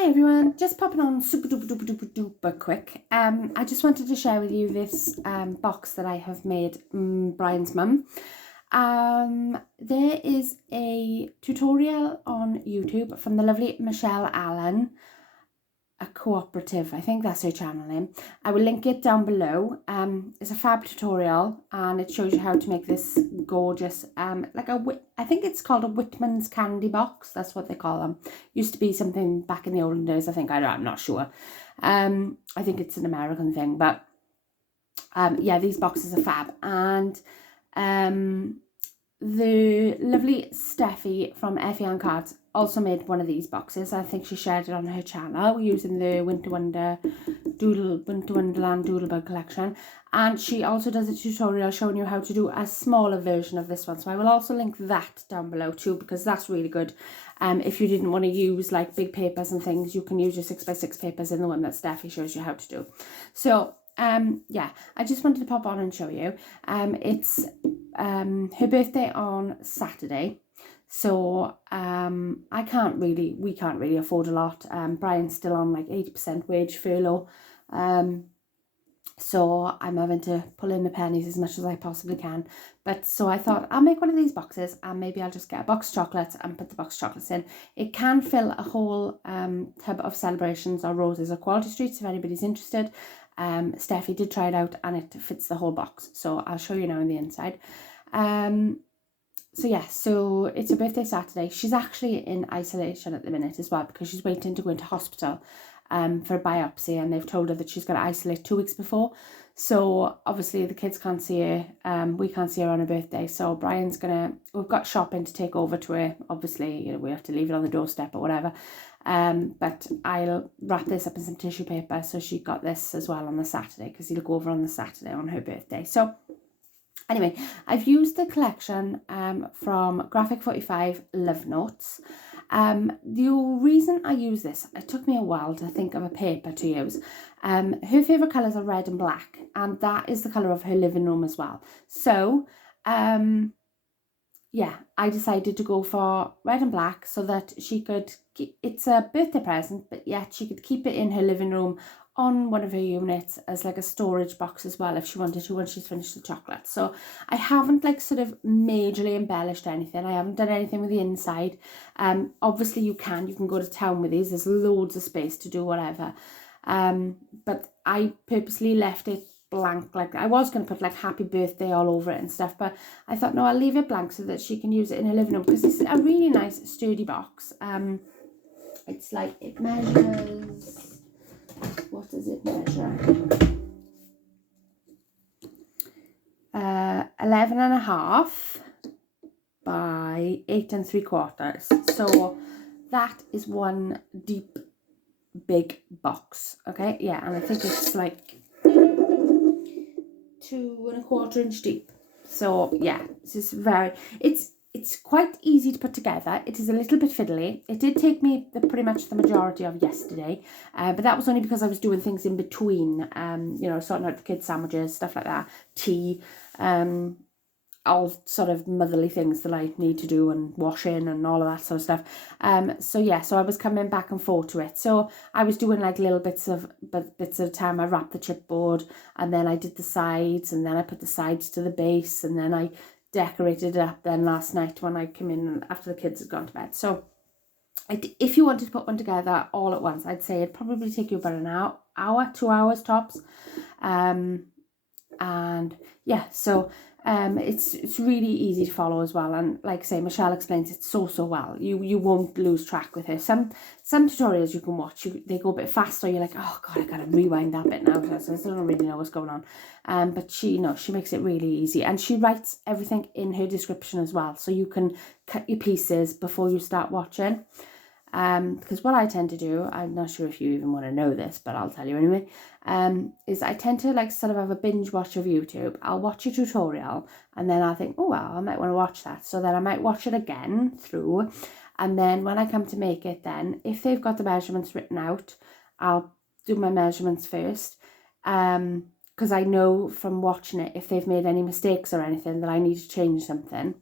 Hi everyone, just popping on super duper quick. I just wanted to share with you this box that I have made, Brian's mum. There is a tutorial on YouTube from the lovely Michelle Allen, a cooperative, I think that's her channel name. I will link it down below. It's a fab tutorial and it shows you how to make this gorgeous, I think it's called a Whitman's candy box. That's what they call them. Used to be something back in the olden days, I think. I'm not sure. I think it's an American thing, but yeah, these boxes are fab. And the lovely Steffi from Effiann Cards also made one of these boxes. I think she shared it on her channel using the Winter Wonderland Doodlebug collection, and she also does a tutorial showing you how to do a smaller version of this one, so I will also link that down below too, because that's really good. If you didn't want to use like big papers and things, you can use your 6x6 papers in the one that Steffi shows you how to do. So yeah, I just wanted to pop on and show you. It's her birthday on Saturday, so we can't really afford a lot. Brian's still on like 80% wage furlough, so I'm having to pull in the pennies as much as I possibly can. But so I thought I'll make one of these boxes, and maybe I'll just get a box of chocolates and put the box of chocolates in. It can fill a whole tub of Celebrations or Roses or Quality Streets if anybody's interested. Steffi did try it out and it fits the whole box, so I'll show you now on the inside. So yeah, so it's her birthday Saturday. She's actually in isolation at the minute as well, because she's waiting to go into hospital for a biopsy, and they've told her that she's got to isolate 2 weeks before. So obviously the kids can't see her, we can't see her on her birthday, so we've got shopping to take over to her. Obviously, you know, we have to leave it on the doorstep or whatever. But I'll wrap this up in some tissue paper, so she got this as well on the Saturday, because he'll go over on the Saturday on her birthday. So anyway, I've used the collection from Graphic 45 Love Notes. The reason I use this, it took me a while to think of a paper to use. Her favourite colours are red and black, and that is the colour of her living room as well. So yeah, I decided to go for red and black so that she could it's a birthday present, but yet she could keep it in her living room on one of her units as like a storage box as well if she wanted to, when she's finished the chocolate. So I haven't like sort of majorly embellished anything. I haven't done anything with the inside. Obviously you can go to town with these. There's loads of space to do whatever. But I purposely left it blank. Like I was going to put like happy birthday all over it and stuff, but I thought no, I'll leave it blank so that she can use it in her living room, because this is a really nice sturdy box. It's like, it measures, what does it measure? 11.5 by 8 3/4. So that is one deep big box. Okay, yeah, and I think it's like 2 1/4 inch deep. So yeah, this is it's quite easy to put together. It is a little bit fiddly. It did take me pretty much the majority of yesterday, but that was only because I was doing things in between, you know, sorting out the kids' sandwiches, stuff like that, tea, all sort of motherly things that I need to do, and washing and all of that sort of stuff. So yeah, so I was coming back and forth to it. So I was doing like little bits at a time. I wrapped the chipboard, and then I did the sides, and then I put the sides to the base, and then I decorated it up then last night when I came in after the kids had gone to bed. So if you wanted to put one together all at once, I'd say it'd probably take you about an hour 2 hours tops. And yeah, so it's really easy to follow as well, and like I say, Michelle explains it so well. You won't lose track with her. Some tutorials you can watch, they go a bit faster, you're like, oh god, I gotta rewind that bit now, so I don't really know what's going on. But she makes it really easy, and she writes everything in her description as well, so you can cut your pieces before you start watching. Because what I tend to do, I'm not sure if you even want to know this, but I'll tell you anyway, is I tend to like sort of have a binge watch of YouTube. I'll watch a tutorial, and then I'll think, oh well, I might want to watch that, so then I might watch it again through, and then when I come to make it, then if they've got the measurements written out, I'll do my measurements first, because I know from watching it if they've made any mistakes or anything that I need to change something.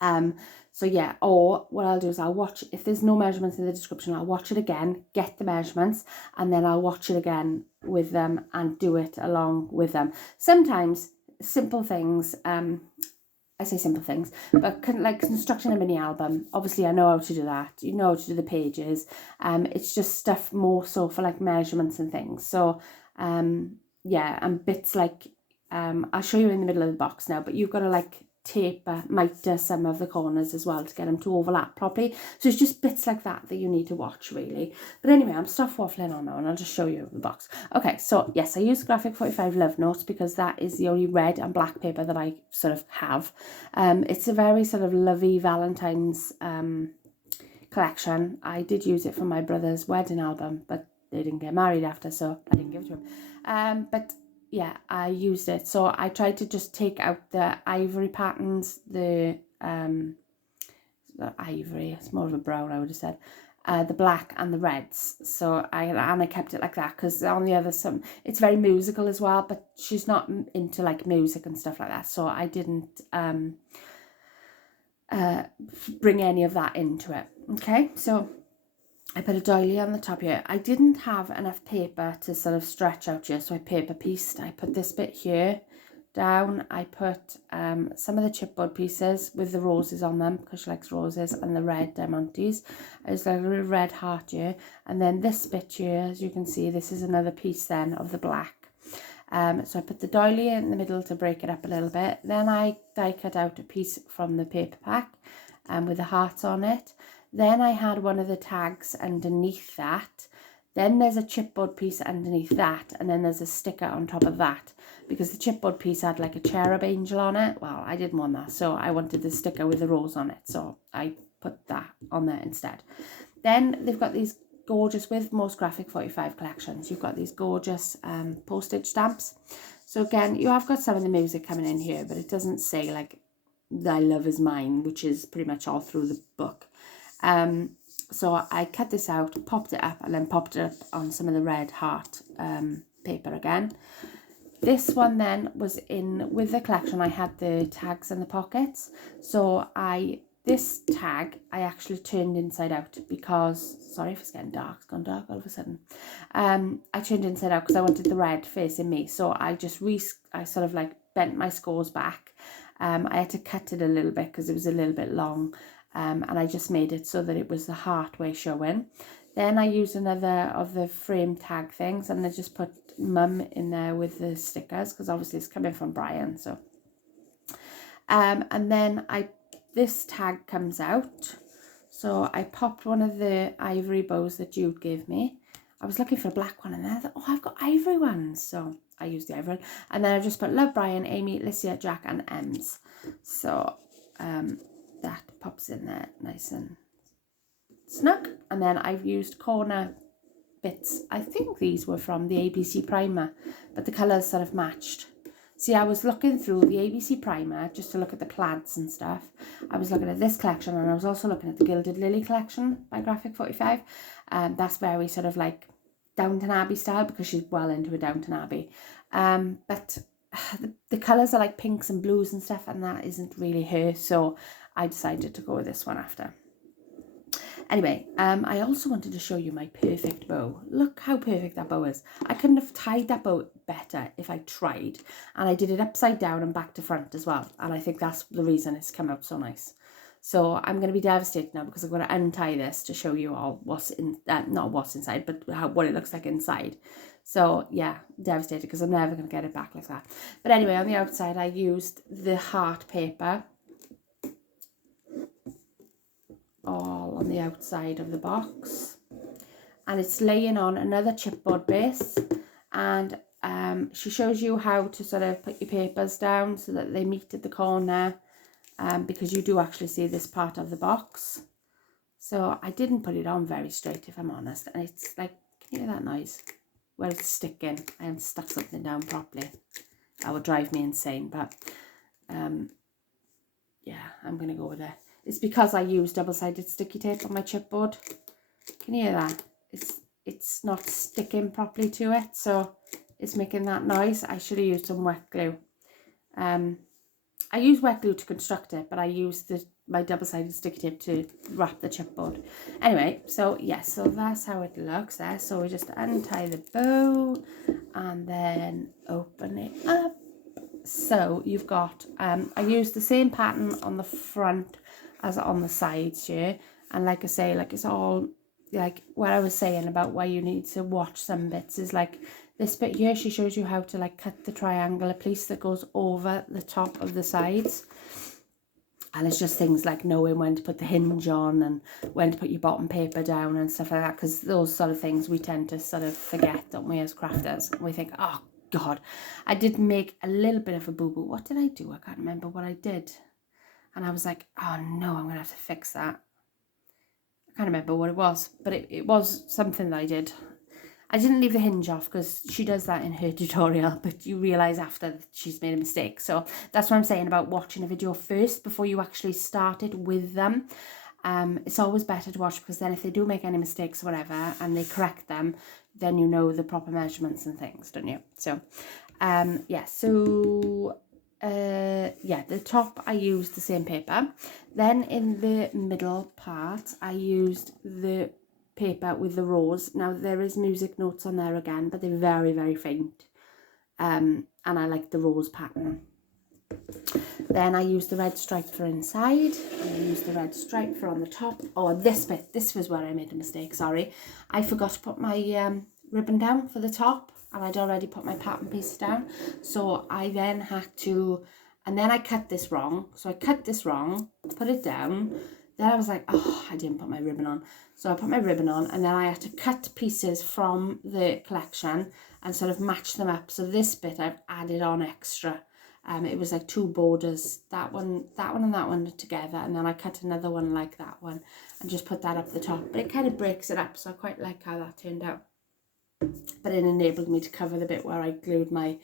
So yeah, or what I'll do is I'll watch, if there's no measurements in the description, I'll watch it again, get the measurements, and then I'll watch it again with them and do it along with them. Sometimes simple things, I say simple things, but like constructing a mini album, obviously I know how to do that. You know how to do the pages. It's just stuff more so for like measurements and things. So yeah, and bits like, I'll show you in the middle of the box now, but you've got to like miter some of the corners as well to get them to overlap properly. So it's just bits like that that you need to watch really. But anyway, I'm stuff waffling on now and I'll just show you the box. Okay, so yes, I use Graphic 45 Love Notes because that is the only red and black paper that I sort of have. It's a very sort of lovey Valentine's collection. I did use it for my brother's wedding album, but they didn't get married after, so I didn't give it to him. But yeah, I used it. So I tried to just take out the ivory patterns, the ivory, it's more of a brown, I would have said, the black and the reds. So I kept it like that because on the other some, it's very musical as well, but she's not into like music and stuff like that. So I didn't bring any of that into it. Okay, so I put a doily on the top here. I didn't have enough paper to sort of stretch out here, so I paper pieced. I put this bit here down. I put some of the chipboard pieces with the roses on them because she likes roses, and the red diamantes. There's like a little red heart here, and then this bit here, as you can see, this is another piece then of the black. So I put the doily in the middle to break it up a little bit. Then I die cut out a piece from the paper pack with the hearts on it. Then I had one of the tags underneath that. Then there's a chipboard piece underneath that, and then there's a sticker on top of that because the chipboard piece had like a cherub angel on it. Well, I didn't want that, so I wanted the sticker with the rose on it, so I put that on there instead. Then they've got these gorgeous, with most Graphic 45 collections, you've got these gorgeous postage stamps. So again, you have got some of the music coming in here, but it doesn't say like "Thy love is mine," which is pretty much all through the book. So I cut this out, popped it up, and then popped it up on some of the red heart paper again. This one then was in with the collection. I had the tags and the pockets. So this tag I actually turned inside out because, sorry if it's getting dark, it's gone dark all of a sudden. I turned inside out because I wanted the red facing me. So I just I sort of like bent my scores back. I had to cut it a little bit because it was a little bit long. And I just made it so that it was the heart way showing. Then I used another of the frame tag things, and I just put Mum in there with the stickers because obviously it's coming from Brian. So and then this tag comes out, so I popped one of the ivory bows that Jude gave me. I was looking for a black one, and then I thought, oh, I've got ivory ones, so I used the ivory one. And then I've just put Love, Brian, Amy, Licia, Jack, and Ems. So that pops in there nice and snug. And then I've used corner bits. I think these were from the ABC primer, but the colours sort of matched. See, I was looking through the ABC primer just to look at the plaids and stuff. I was looking at this collection, and I was also looking at the Gilded Lily collection by Graphic 45. That's very sort of like Downton Abbey style because she's well into a Downton Abbey. But the colours are like pinks and blues and stuff, and that isn't really her, so I decided to go with this one after. Anyway, I also wanted to show you my perfect bow. Look how perfect that bow is. I couldn't have tied that bow better if I tried. And I did it upside down and back to front as well. And I think that's the reason it's come out so nice. So I'm going to be devastated now because I'm going to untie this to show you all what's in, not what's inside, but what it looks like inside. So yeah, devastated because I'm never going to get it back like that. But anyway, on the outside, I used the heart paper all on the outside of the box, and it's laying on another chipboard base, and she shows you how to sort of put your papers down so that they meet at the corner, because you do actually see this part of the box. So I didn't put it on very straight, if I'm honest, and it's like, can you hear that noise? Well, it's sticking. I haven't stuck something down properly. That would drive me insane, but yeah, I'm going to go with it. It's because I use double-sided sticky tape on my chipboard. Can you hear that? It's not sticking properly to it, so it's making that noise. I should have used some wet glue. I use wet glue to construct it, but I use the my double-sided sticky tape to wrap the chipboard. Anyway, so yes, so that's how it looks there. So we just untie the bow and then open it up. So you've got, I used the same pattern on the front as on the sides here. And like I say, like it's all, like what I was saying about why you need to watch some bits is like this bit here, she shows you how to like cut the triangular piece that goes over the top of the sides. And it's just things like knowing when to put the hinge on and when to put your bottom paper down and stuff like that. Because those sort of things we tend to sort of forget, don't we, as crafters? And we think, oh, God, I did make a little bit of a boo-boo. What did I do? I can't remember what I did. And I was like, oh, no, I'm going to have to fix that. I can't remember what it was. But it was something that I did. I didn't leave the hinge off because she does that in her tutorial, but you realise after that she's made a mistake. So that's what I'm saying about watching a video first before you actually start it with them. It's always better to watch because then if they do make any mistakes or whatever and they correct them, then you know the proper measurements and things, don't you? So, yeah, so... yeah, the top I used the same paper. Then in the middle part I used the paper with the rose. Now there is music notes on there again, but they're very, very faint. And I like the rose pattern. Then I used the red stripe for inside, and I used the red stripe for on the top. Oh, this bit, this was where I made a mistake, sorry. I forgot to put my ribbon down for the top, and I'd already put my pattern piece down. So I then had to, and then I cut this wrong. So I cut this wrong, put it down. Then I was like, oh, I didn't put my ribbon on. So I put my ribbon on, and then I had to cut pieces from the collection and sort of match them up. So this bit I've added on extra. It was like two borders, that one and that one together, and then I cut another one like that one and just put that up the top. But it kind of breaks it up, so I quite like how that turned out. But it enabled me to cover the bit where I glued my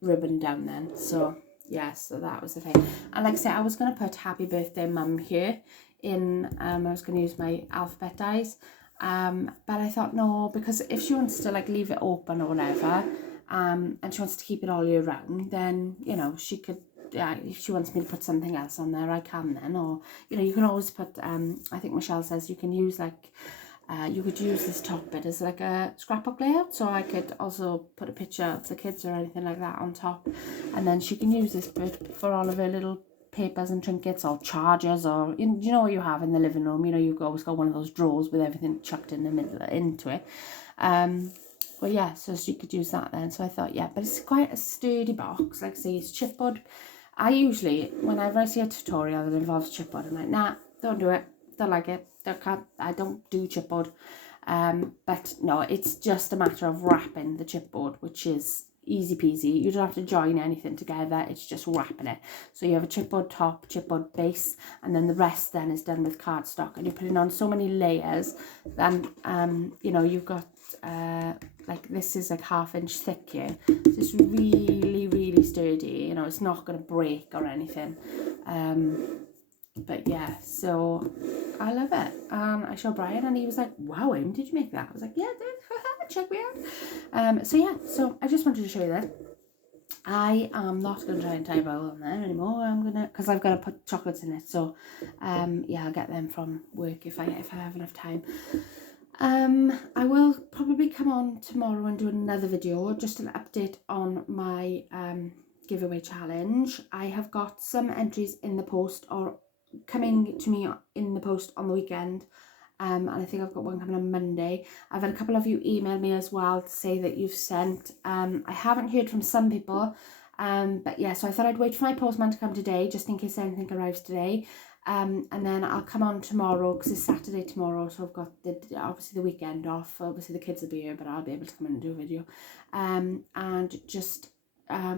ribbon down then. So yeah, so that was the thing. And like I said, I was going to put happy birthday mum here in, I was going to use my alphabet dies. But I thought no, because if she wants to like leave it open or whatever, and she wants to keep it all year round, then, you know, she could, if she wants me to put something else on there, I can then. Or, you know, you can always put, I think Michelle says you can use like, you could use this top bit as like a scrapbook layout, so I could also put a picture of the kids or anything like that on top, and then she can use this bit for all of her little papers and trinkets or chargers, or you know what you have in the living room, you know, you've always got one of those drawers with everything chucked in the middle into it. Well, yeah, so she could use that then. So I thought, yeah, but it's quite a sturdy box. Like I say, it's chipboard. I usually, whenever I see a tutorial that involves chipboard, I'm like, nah, don't do it. Don't like it. I don't do chipboard. But no, it's just a matter of wrapping the chipboard, which is easy peasy. You don't have to join anything together. It's just wrapping it. So you have a chipboard top, chipboard base, and then the rest then is done with cardstock. And you're putting on so many layers. Then, you know, you've got... like this is like 1/2 inch thick here, so it's really, really sturdy, you know, it's not going to break or anything. But yeah, so I love it. I showed Brian and he was like, wow, Em, did you make that? I was like, yeah, I did. Check me out. So yeah, so I just wanted to show you that. I am not going to try and tie a bow on there anymore. I'm going to, because I've got to put chocolates in it, so yeah, I'll get them from work if I have enough time. I will probably come on tomorrow and do another video, just an update on my giveaway challenge. I have got some entries in the post or coming to me in the post on the weekend, and I think I've got one coming on Monday. I've had a couple of you email me as well to say that you've sent. I haven't heard from some people, but yeah, so I thought I'd wait for my postman to come today just in case anything arrives today. And then I'll come on tomorrow because it's Saturday tomorrow, so I've got obviously the weekend off. Obviously the kids will be here, but I'll be able to come in and do a video, and just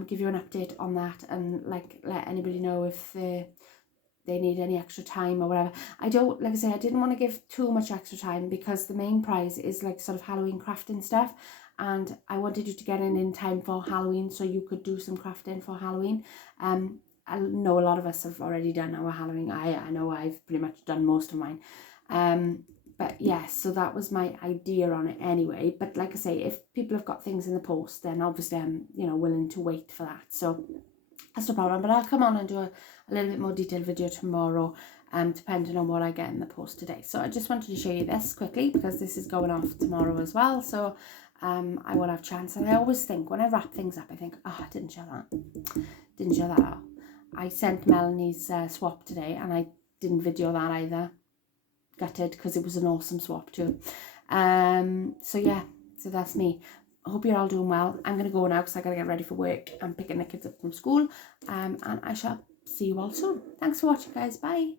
give you an update on that, and like let anybody know if they need any extra time or whatever. I don't, like I say, I didn't want to give too much extra time because the main prize is like sort of Halloween crafting stuff, and I wanted you to get in time for Halloween so you could do some crafting for Halloween. I know a lot of us have already done our Halloween. I know I've pretty much done most of mine. But yeah, so that was my idea on it anyway. But like I say, if people have got things in the post, then obviously I'm, you know, willing to wait for that. So That's no problem, but I'll come on and do a little bit more detailed video tomorrow, depending on what I get in the post today. So I just wanted to show you this quickly because this is going off tomorrow as well. So I will have chance. And I always think when I wrap things up, I think, oh, I didn't show that. Didn't show that out. I sent Melanie's swap today and I didn't video that either. Gutted because it was an awesome swap too. So yeah, so that's me. I hope you're all doing well. I'm going to go now because I got to get ready for work. I'm picking the kids up from school. And I shall see you all soon. Thanks for watching, guys. Bye.